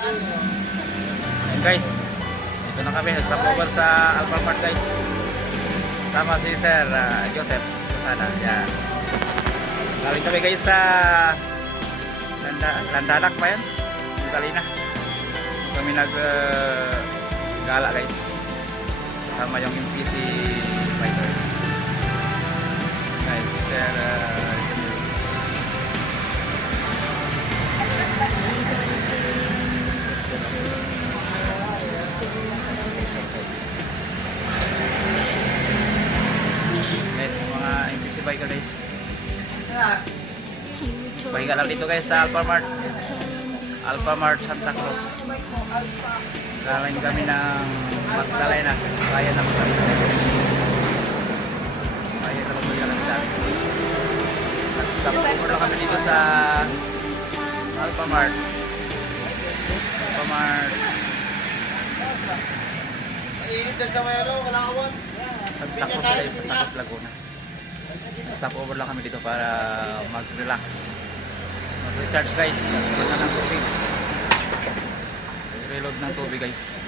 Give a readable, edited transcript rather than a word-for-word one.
Ayan guys, dito na kami, stop over sa Alphamart guys. Sama si Sir Joseph sana. Yan. Galing kami guys sa Landanak pa yan. Galina. Kami gala guys. Sama yung MPC fighters. Guys, Sir guys, mga MPC biker guys. Balik lang dito guys sa Alphamart Santa Cruz. Galing kami ng Magdalena. Kaya na Magdalena. Kaya na Magdalena sa amin. Stop over lang kami dito sa Alphamart Mainit dyan sa may ano, Kalakawan. Santa Cruz guys, Santa Cruz Laguna. Stop over lang kami dito para mag-relax, mag-recharge guys, mag-reload na ng tubig, reload ng tubig guys.